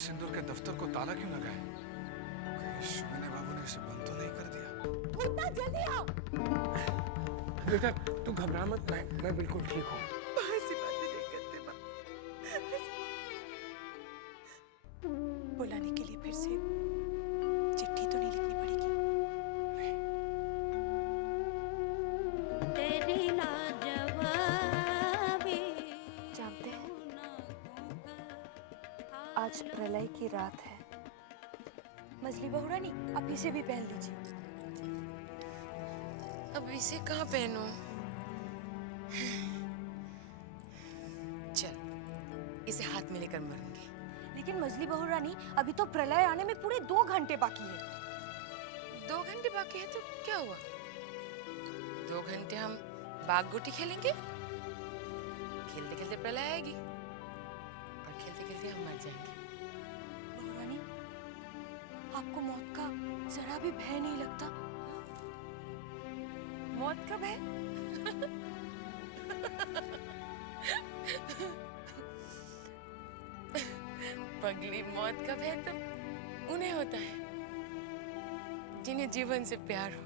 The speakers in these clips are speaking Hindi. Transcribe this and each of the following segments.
सिंदूर के दफ्तर को ताला क्यों लगाए? कहीं शुभने बाबू ने इसे बंद तो नहीं कर दिया? उठना, जल्दी आओ। बेटा तू घबरा मत, मैं बिल्कुल ठीक हूँ। ऐसी बातें नहीं करते माँ। बुलाने के लिए फिर से चिट्ठी तो नहीं लिखनी पड़ेगी? तेरी लाजवाबी। जानते हैं आज प्रलय की रात है। मजली बहू रानी आप इसे भी पहन लीजिए। अब इसे कहाँ पहनूं? चल, इसे हाथ में लेकर मरूंगी। लेकिन मजली बहू रानी अभी तो प्रलय आने में पूरे 2 घंटे बाकी है। 2 घंटे बाकी है तो क्या हुआ? 2 घंटे हम बाग गोटी खेलेंगे, खेलते खेलते प्रलय आएगी और खेलते खेलते हम मर जाएंगे। बहू रानी आपको मौत का जरा भी भय नहीं लगता? मौत का भय? पगली, मौत का भय तो उन्हें होता है जिन्हें जीवन से प्यार हो।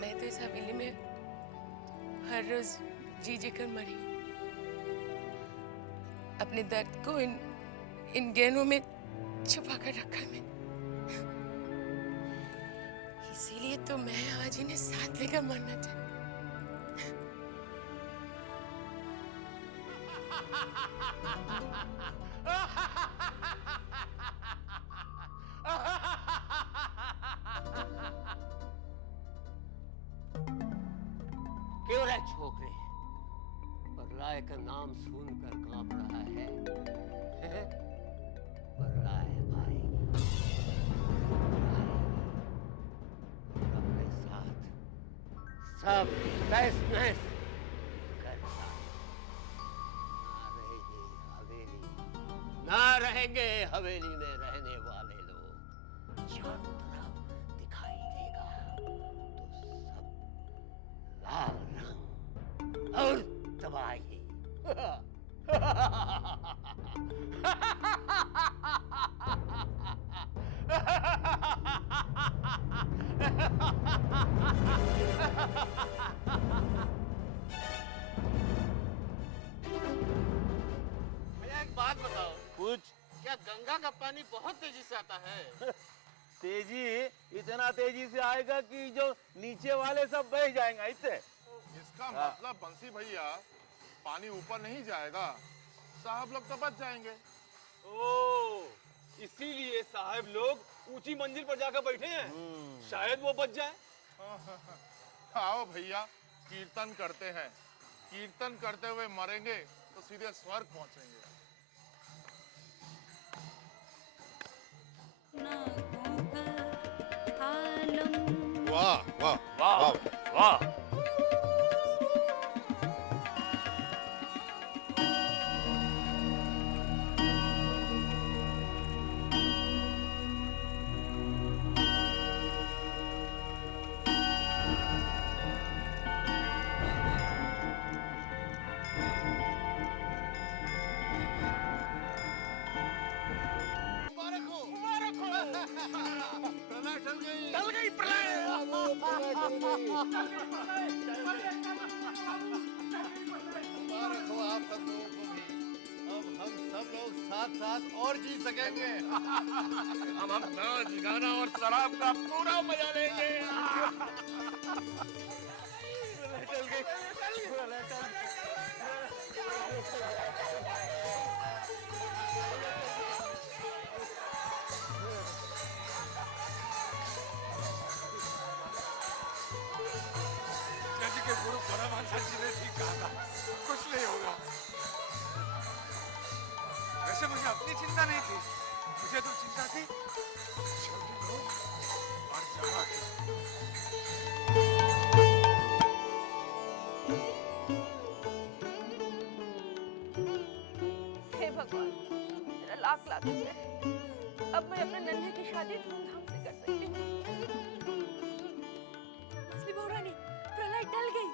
मैं तो इस हवेली में हर रोज जी जी कर मरी, अपने दर्द को इन गहनों में छुपा कर रखा मैंने। इसीलिए तो मैं आज इन्हें साथ लेकर मरना चाहती। क्यों रे छोकरे, प्रलय का नाम सुनकर कांप रहा है? प्रलय आएगी, अपने साथ सब तहस नहस कर ना रहेंगे हवेली में रहने वाले लोग। चारों तरफ दिखाई देगा तो सब लाल रंग और तबाही। भैया एक बात बताओ, कुछ क्या गंगा का पानी बहुत तेजी से आता है? तेजी इतना तेजी से आएगा कि जो नीचे वाले सब बह जाएंगे इससे। इसका मतलब बंसी भैया पानी ऊपर नहीं जाएगा, साहब लोग तो बच जाएंगे। ओ, इसीलिए साहब लोग ऊंची मंजिल पर जाकर बैठे हैं, शायद वो बच जाए। आओ भैया, कीर्तन करते हैं, कीर्तन करते हुए मरेंगे तो सीधे स्वर्ग पहुंचेंगे। वाह वाह वाह वाह। प्रलय टल गई, प्रलय। मुबारक हो आप सब लोगों को भी। अब हम सब लोग साथ साथ और जी सकेंगे। हम नाच गाना और शराब का पूरा मजा लेंगे। प्रलय टल गई, प्रलय टल गई। जी के गुरु परमहंस जी ने ठीक कहा था, कुछ नहीं होगा। वैसे मुझे अपनी चिंता नहीं थी, मुझे तो चिंता थी छोटी बहू और जमा की। हे भगवान, तेरा लाख लाख शुक्र है। अब मैं अपने नन्हे की शादी धूमधाम से कर सकती हूँ। मछली बहू रानी, प्रलय टल गई।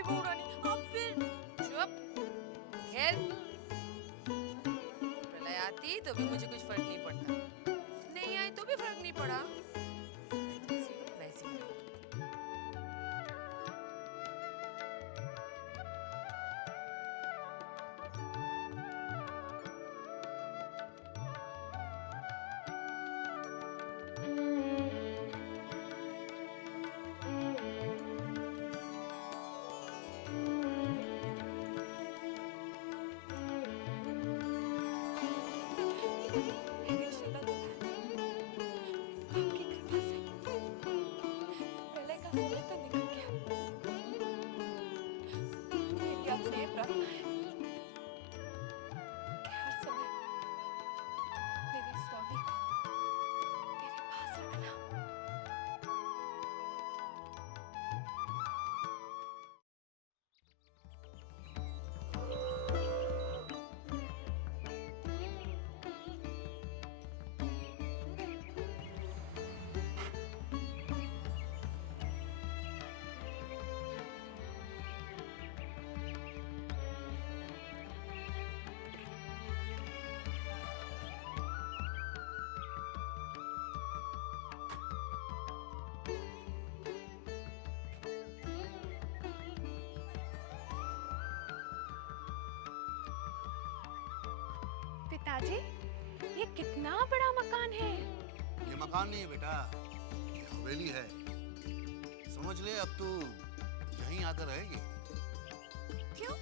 बोली बहू रानी, आप फिर चुप। खेल। प्रलय आती तो भी मुझे कुछ फर्क नहीं पड़ता, नहीं आए तो भी फर्क नहीं पड़ा। वैसे ही रहो। रिश्तेदार आपकी कृपा से प्रलय का समय तो निकल गया। मेरी आपसे ये प्रार्थना है कि हर समय मेरे स्वामी को मेरे पास रखना। पिताजी, ये कितना बड़ा मकान है। ये मकान नहीं है बेटा, ये हवेली है। समझ ले, अब तू यहीं आकर रहेगी। क्यों?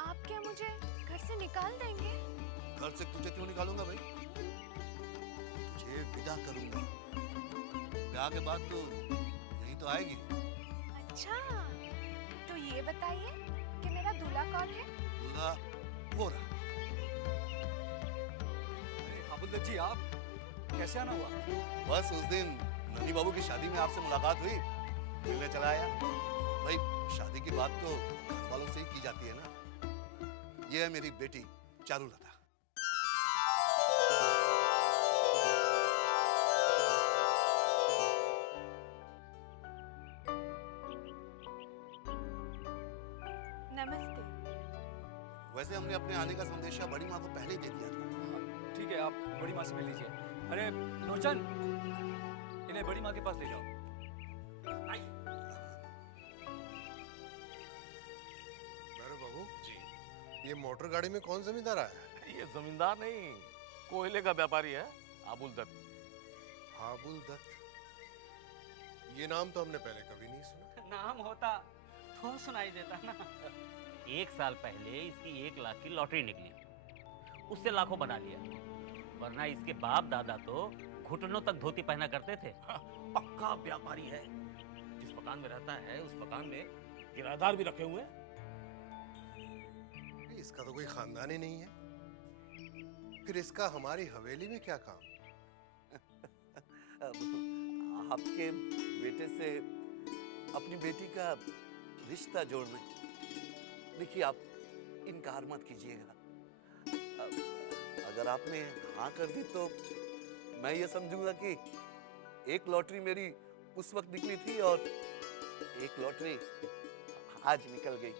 आप क्या मुझे घर से निकाल देंगे? घर से तुझे क्यों निकालूंगा भाई? तुझे विदा करूंगा। ब्याह के बाद तू यहीं तो आएगी। अच्छा, तो ये बताइए कि मेरा दूल्हा कौन है? दूल्हा वो रहा। अबुल जी, आप कैसे आना हुआ? बस उस दिन नन्ही बाबू की शादी में आपसे मुलाकात हुई, मिलने चला आया। भाई, शादी की बात तो घर वालों से ही की जाती है ना। ये है मेरी बेटी चारुलता। नमस्ते। वैसे हमने अपने आने का संदेशा बड़ी माँ को पहले ही दे दिया था। ठीक है, आप बड़ी माँ से मिल लीजिए। अरे नूरचंद, इन्हें बड़ी माँ के पास ले जाओ। अरे बाबू जी, ये मोटर गाड़ी में कौन जमींदार आया? ये जमींदार नहीं, कोयले का व्यापारी है, आबुल दत्त। आबुल दत्त, ये नाम तो हमने पहले कभी नहीं सुना। नाम होता तो सुनाई देता ना। 1 साल पहले इसकी 1 लाख की लॉटरी निकली, उससे लाखों बना लिया। वरना इसके बाप दादा तो घुटनों तक धोती पहना करते थे। पक्का व्यापारी है। जिस मकान में रहता है उस मकान में किराएदार भी रखे हुए हैं। इसका तो कोई खानदान ही नहीं है, फिर इसका हमारी हवेली में क्या काम? आपके बेटे से अपनी बेटी का रिश्ता जोड़ने। देखिए, आप इनकार मत कीजिएगा। अगर आपने हाँ कर दी तो मैं ये समझूंगा कि एक लॉटरी मेरी उस वक्त निकली थी और एक लॉटरी आज निकल गई।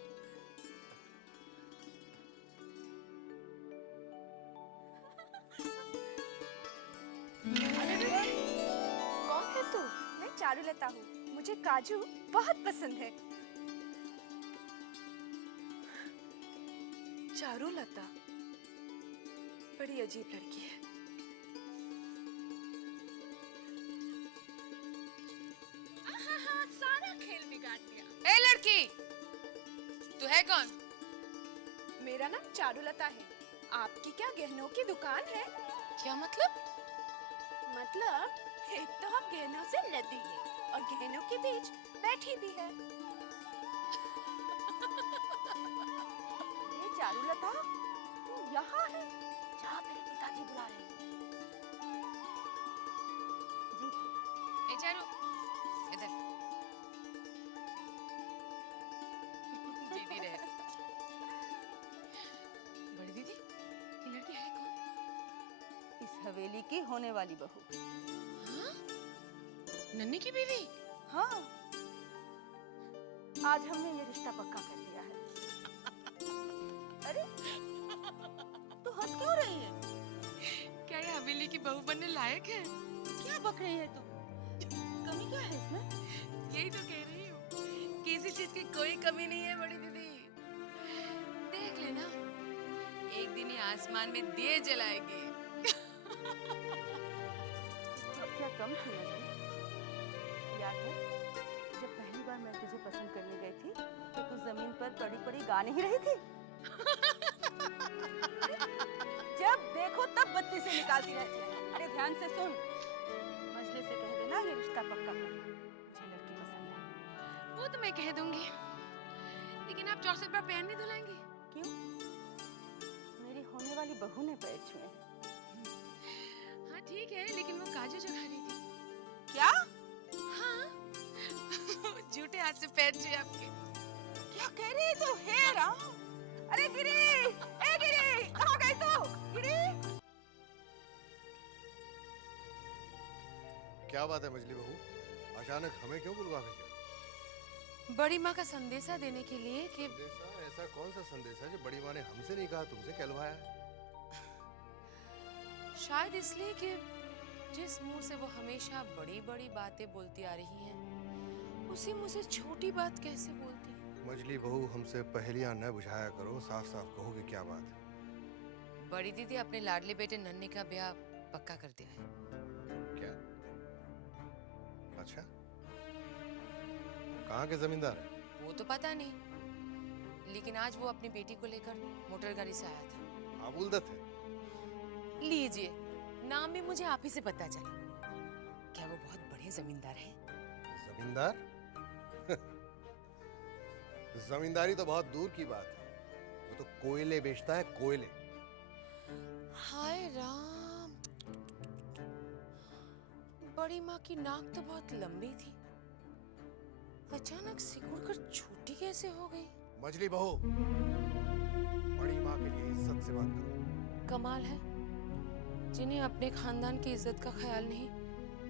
कौन है तू? मैं चारुलता हूँ। मुझे काजू बहुत पसंद है। चारुलता बड़ी अजीब लड़की है। सारा खेल बिगाड़ दिया। ए लड़की, तू है कौन? मेरा नाम चारुलता है। आपकी क्या गहनों की दुकान है? क्या मतलब? मतलब एक तो आप गहनों से लदी है और गहनों के बीच बैठी भी है। ये चारुलता, तू यहाँ है? जा, तेरे पिताजी बुला रहे हैं। ए चारू, इधर। जीती रहे। बड़ी दीदी, ये लड़की है कौन? इस हवेली की होने वाली बहू। हाँ? नन्ही की बीवी? हाँ। आज हमने ये रिश्ता पक्का कर लिया है। अरे तू हंस क्यों रही है? क्या ये हवेली की बहू बनने लायक है? क्या बक रही है तू? कमी क्या है इसमें? यही तो कह रही हूँ, किसी चीज की कोई कमी नहीं है बड़ी दीदी। देख लेना, एक दिन ही आसमान में दिए जलाएगी। अब क्या कम थी नजरी? याद है जब पहली बार मैं तुझे पसंद करने गई थी तो तू जमीन पर पड़ी पड़ी गा नहीं रही थी? जब देखो तब बत्ती से निकालती रहती है। अरे ध्यान से सुन, मजले से कह देना ये रिश्ता पक्का कर, मुझे लड़की पसंद है। वो तो मैं कह दूंगी, लेकिन आप 64 बार पैर नहीं धुलाएंगी? क्यों? मेरी होने वाली बहू ने पैर छुए। हाँ ठीक है, लेकिन वो काजू चखा रही थी। क्या? हाँ झूठे हाथ से पैर छुए आपके। क्या कह रही है तू? हे राम! अरे गिरी, ए गिरी, कहाँ गई तू? गिरी! क्या बात है मजली बहू, अचानक हमें क्यों बुलवा भेजा? बड़ी माँ का संदेशा देने के लिए कि संदेशा? ऐसा कौन सा संदेश है जो बड़ी माँ ने हमसे नहीं कहा, तुमसे कहलवाया? शायद इसलिए कि जिस मुंह से वो हमेशा बड़ी बड़ी बातें बोलती आ रही हैं, उसी मुंह से छोटी बात कैसे बोलती? मजली बहू, हमसे पहेलियां न बुझाया करो, साफ साफ कहो कि क्या बात है। बड़ी दीदी अपने लाडले बेटे नन्हे का ब्याह पक्का कर दिया है। क्या? अच्छा, कहाँ के जमींदार है? वो तो पता नहीं, लेकिन आज वो अपनी बेटी को लेकर मोटर गाड़ी से आया था। काबुल दत्त है? लीजिए, नाम भी मुझे आप ही से पता चला। क्या वो बहुत बड़े जमींदार हैं? जमींदार? जमींदारी तो बहुत दूर की बात है, वो तो कोयले बेचता है, कोयले। हाय राम, बड़ी माँ की नाक तो बहुत लंबी थी, अचानक सिकुड़कर छोटी कैसे हो गई? मजली बहू, बड़ी माँ के लिए इज्जत से बात करो। कमाल है, जिन्हें अपने खानदान की इज्जत का ख्याल नहीं,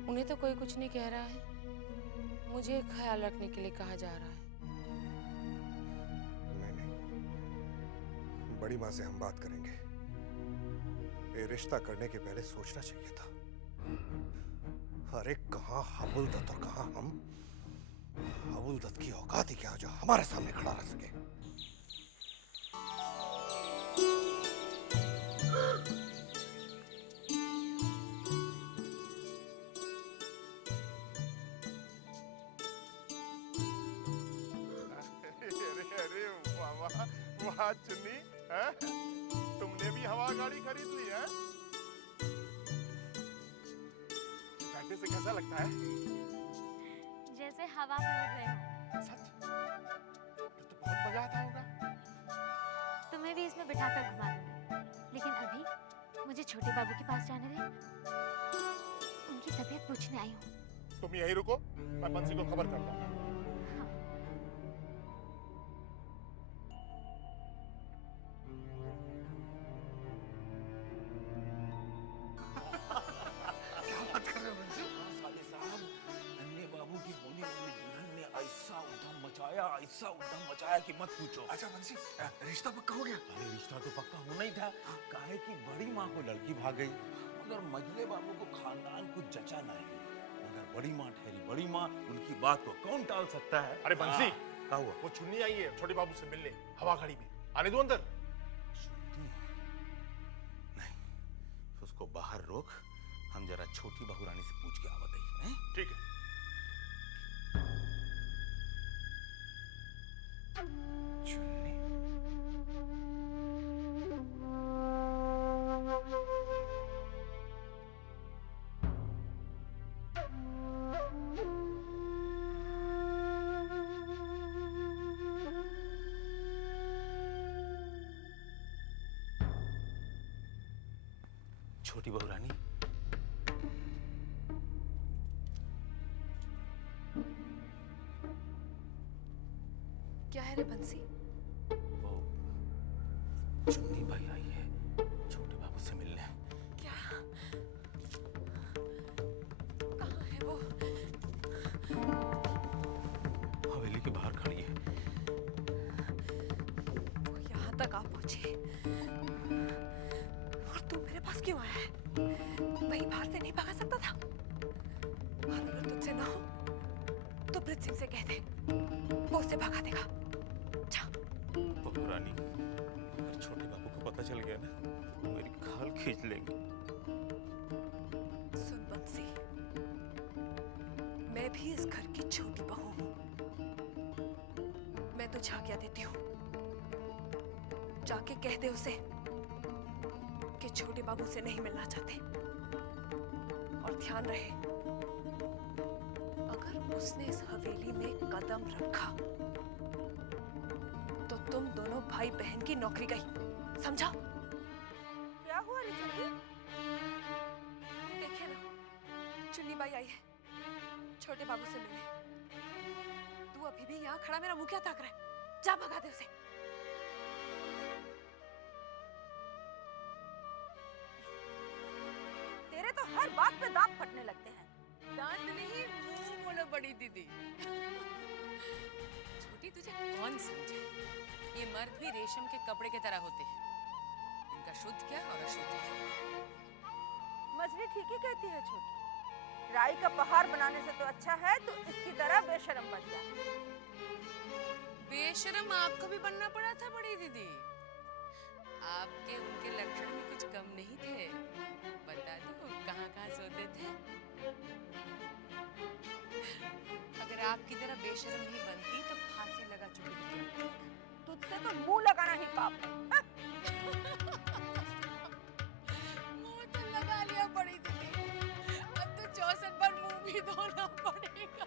उन्हें तो कोई कुछ नहीं कह रहा है, मुझे ख्याल रखने के लिए कहा जा रहा है। बड़ी माँ से हम बात करेंगे। ये रिश्ता करने के पहले सोचना चाहिए था। अरे कहाँ हबुल दत्त और कहाँ हम? हबुल दत्त की औकात ही क्या जो हमारे सामने खड़ा रह सके? अरे वाह वाह चुन्नी, हैं? तुमने भी हवा गाड़ी खरीद ली है? बैठने से कैसा लगता है? जैसे हवा में उड़ रहे हो। सच? तो बहुत मजा आता होगा। तुम्हें भी इसमें बिठाकर घुमा दूंगी, लेकिन अभी मुझे छोटे बाबू के पास जाने दे। उनकी तबीयत पूछने आई हूँ। तुम यहीं रुको, मैं बंसी को खबर करता हूँ। ऐसा उद्यम मचाया कि मत पूछो। अच्छा बंसी, रिश्ता पक्का हो गया? अरे रिश्ता तो पक्का होना ही था, काहे कि बड़ी माँ को लड़की भाग गई, मगर मजले बाबू को खानदान को जचा नहीं। मगर बड़ी माँ ठहरी बड़ी माँ, उनकी बात को कौन टाल सकता है? अरे बंसी, क्या हुआ? वो चुन्नी आई है छोटे बाबू से मिलने हवा गाड़ी में, आने दो अंदर। नहीं, तो उसको बाहर रोक, हम जरा छोटी बहू रानी से पूछ के आवत है। ठीक है। चुन्नी, छोटी बहू रानी, क्या है रे बंसी? वो चुन्नी भाई आई है छोटे बाबू से मिलने। क्या? कहाँ है वो? हवेली के बाहर खड़ी है। मुझे। और तू मेरे पास क्यों आया है? वही बाहर से नहीं भगा सकता था? और अगर तुझसे ना हो तो ब्रिज सिंह से कह दे, वो उसे भगा देगा। जा। बहू रानी, अगर छोटे बाबू को पता चल गया ना, तो मेरी खाल खींच लेंगे। सुन बंसी, मैं भी इस घर की छोटी बहू हूँ। मैं तुझे आज्ञा देती हूँ, जाके कह दे उसे कि छोटे बाबू से नहीं मिलना चाहते। और ध्यान रहे, अगर उसने इस हवेली में कदम रखा तो तुम दोनों भाई बहन की नौकरी गई, समझा? क्या हुआ रिचल जी? देखिए ना, चुन्नी बाई आई है छोटे बाबू से मिलने। तू अभी भी यहाँ खड़ा मेरा मुंह क्या ताक रहा है? जा भगा दे उसे। तेरे तो हर बात पे दांत फटने लगते हैं। दांत नहीं, मुंह बोलो बड़ी दीदी। छोटी, तुझे कौन समझे? ये मर्द भी रेशम के कपड़े की तरह होते हैं, इनका शुद्ध क्या और अशुद्ध क्या। मछली ठीक ही कहती है छोटी। राई का पहाड़ बनाने से तो अच्छा है तो इसकी तरह बेशरम बन जा। बेशरम आपको भी बनना पड़ा था बड़ी दीदी। आपके उनके लक्षण भी कुछ कम नहीं थे। बता दो कहाँ सोते थे। अगर आपकी तरह बेशरम नहीं बनती तो फांसी लगा चुकी थी। तुझसे तो मुंह लगाना ही पाप है। मुंह तो लगा लिया बड़ी दीदी, अब तो 64 बार मुंह भी धोना पड़ेगा।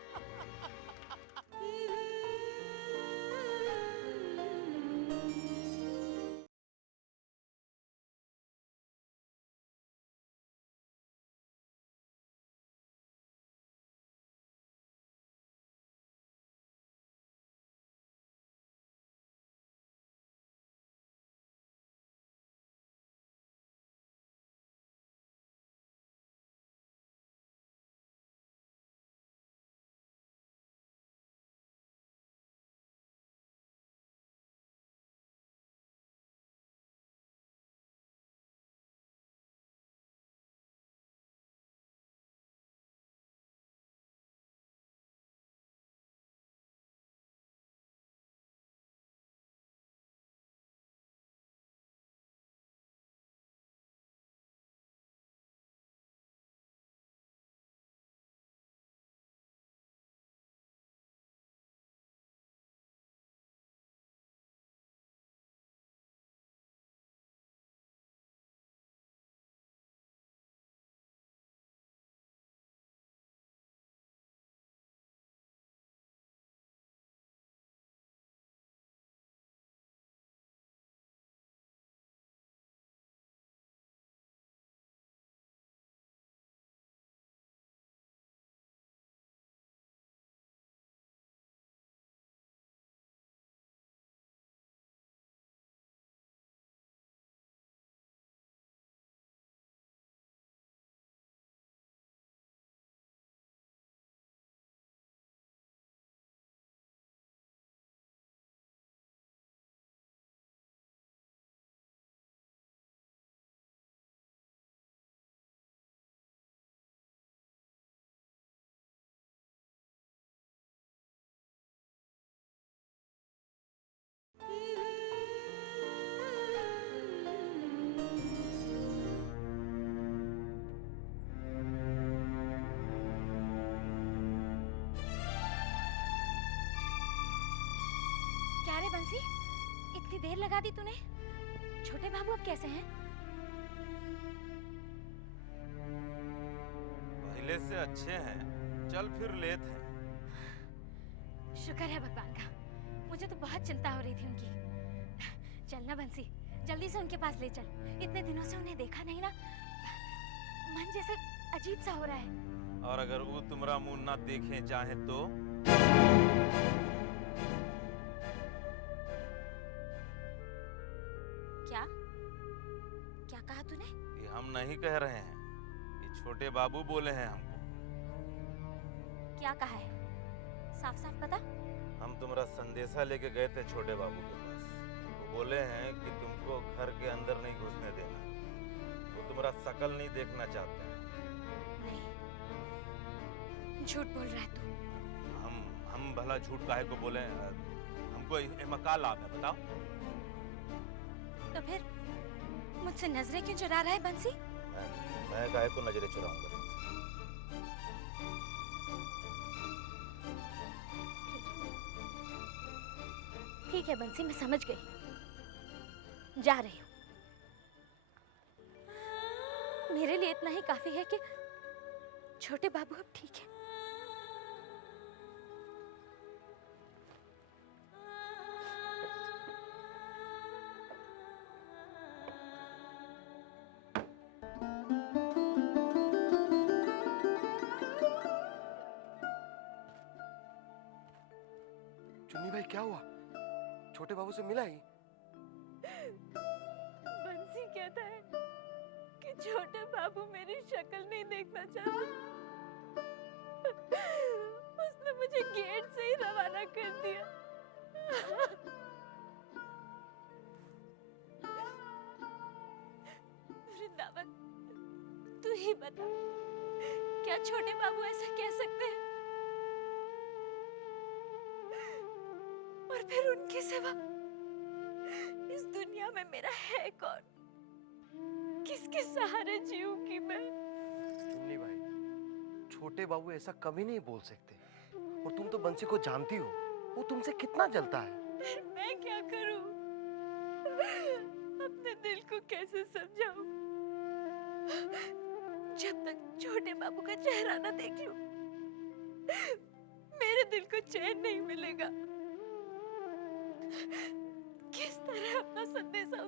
क्या रे बंसी, इतनी देर लगा दी तूने? छोटे बाबू अब कैसे हैं? पहले से अच्छे हैं, चल फिर लेते हैं। शुक्र है भगवान का, मुझे तो बहुत चिंता हो रही थी उनकी। चल ना बंसी, जल्दी से उनके पास ले चल। इतने दिनों से उन्हें देखा नहीं ना, मन जैसे अजीब सा हो रहा है। और अगर वो तुम्हारा मुंह ना देखें चाहे तो? क्या क्या कहा तूने? ये हम नहीं कह रहे हैं, ये छोटे बाबू बोले हैं हमको। क्या कहा है? साफ साफ बता। हम तुम्हारा संदेशा लेके गए थे छोटे बाबू के पास। वो बोले हैं कि तुमको घर के अंदर नहीं घुसने देना। वो तुम्हारा शकल नहीं देखना चाहते हैं। नहीं, झूठ बोल रहा है तू। हम भला झूठ काहे को बोले? हमको इसमें क्या लाभ है बताओ? तो फिर मुझसे नजरें क्यों चुरा रहा है बंसी? मैं काहे को नजरें चुराऊंगा? ठीक है बंसी, मैं समझ गई, जा रही हूँ। मेरे लिए इतना ही काफी है कि छोटे बाबू अब ठीक है। चुन्नी भाई क्या हुआ? छोटे बाबू से मिला ही? बंसी कहता है कि छोटे बाबू मेरी शक्ल नहीं देखना चाहते। उसने मुझे गेट से ही रवाना कर दिया। वृंदावन, तू ही बता, क्या छोटे बाबू ऐसा कह सकते हैं? और फिर उनके सिवा इस दुनिया में मेरा है कौन? किसके सहारे जीऊंगी मैं? चुन्नी भाई, छोटे बाबू ऐसा कभी नहीं बोल सकते। और तुम तो बंसी को जानती हो, वो तुमसे कितना जलता है। फिर मैं क्या करूं? अपने दिल को कैसे समझाऊं? जब तक छोटे बाबू का चेहरा ना देख लूं, मेरे दिल को चैन नहीं मिलेगा। किस तरह अपना संदेशा